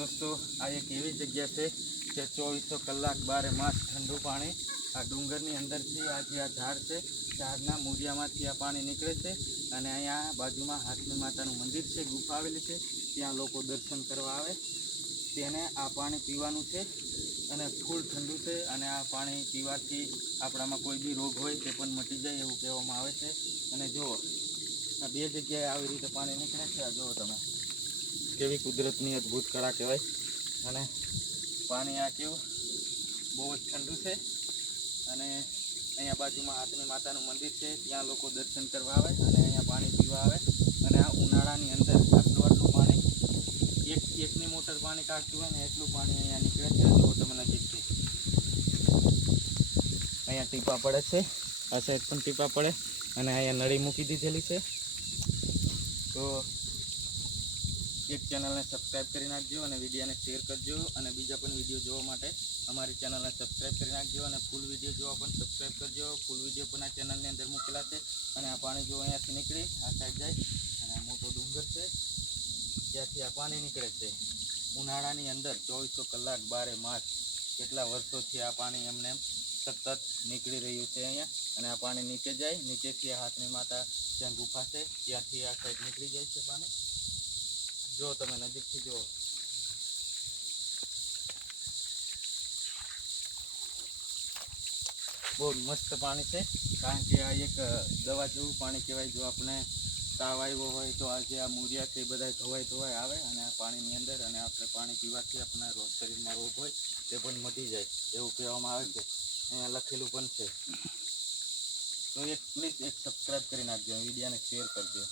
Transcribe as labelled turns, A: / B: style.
A: દોસ્તો, આ એક એવી જગ્યા છે કે ચોવીસો કલાક બારે માસ ઠંડુ પાણી આ ડુંગરની અંદરથી આ જે આ ઝાડ છે, ઝાડના મૂળિયામાંથી આ પાણી નીકળે છે અને અહીંયા બાજુમાં હાથમી માતાનું મંદિર છે, ગુફા આવેલી છે, ત્યાં લોકો દર્શન કરવા આવે. તેને આ પાણી પીવાનું છે અને ફૂલ ઠંડુ છે અને આ પાણી પીવાથી આપણામાં કોઈ બી રોગ હોય તે પણ મટી જાય એવું કહેવામાં આવે છે. અને જુઓ, આ બે જગ્યાએ આવી રીતે પાણી નીકળે છે, આ જુઓ તમે. કેવી કુદરતની અદ્ભુત કળા કહેવાય. અને પાણી આ કેવું? બહુ જ ઠંડુ છે. અને અહીંયા બાજુમાં હાથની માતાનું મંદિર છે. ત્યાં લોકો દર્શન કરવા આવે અને અહીંયા પાણી પીવા આવે. અને આ ઉનાળાની અંદર આટલું આટલું પાણી, એક એકની મોટર પાણી કાઢતું હોય ને એટલું પાણી અહીંયા નીકળે છે. જો તમે નજીકથી અહીંયા ટીપા પડે છે. આ સાઈડ પણ ટીપા પડે. અને અહીંયા નળી મૂકી દીધેલી છે. તો એક ચેનલને સબસ્ક્રાઈબ કરી નાખજો અને વિડીયોને શેર કરજો અને બીજા પણ વીડિયો જોવા માટે અમારી ચેનલને સબસ્ક્રાઈબ કરી નાખજો અને ફૂલ વીડિયો જોવા પણ સબસ્ક્રાઈબ કરજો. ફૂલ વીડિયો પણ આ ચેનલની અંદર મૂકેલા છે અને આ પાણી જો અહીંયાથી નીકળી, આ સાઈડ જાય અને આ મોટો ડુંગર છે. ત્યાંથી આ પાણી નીકળે છે. ઉનાળાની અંદર ચોવીસો કલાક બારે માસ કેટલા વર્ષોથી આ પાણી એમને સતત નીકળી રહ્યું છે અહીંયા અને આ પાણી નીચે જાય, નીચેથી હાથની માતા જ્યાં ગુફા છે ત્યાંથી આ સાઈડ નીકળી જાય છે પાણી. જો તમે નજીકથી જુઓ. બહુ મસ્ત પાણી છે. કારણ કે આ એક દવા જેવું પાણી કહેવાય જો આપણે તાવ આવ્યો હોય તો આજે આ મૂરિયા છે બધા ધોવાઈ ધોવાઈ આવે અને આ પાણીની અંદર અને આપણે પાણી પીવાથી આપણા રોગ શરીરમાં રોગ હોય તે પણ મટી જાય એવું કહેવામાં આવે છે. અહીંયા લખેલું પણ છે. તો એક પ્લીઝ એક સબસ્ક્રાઈબ કરી નાખજો, વિડીયાને શેર કરજો.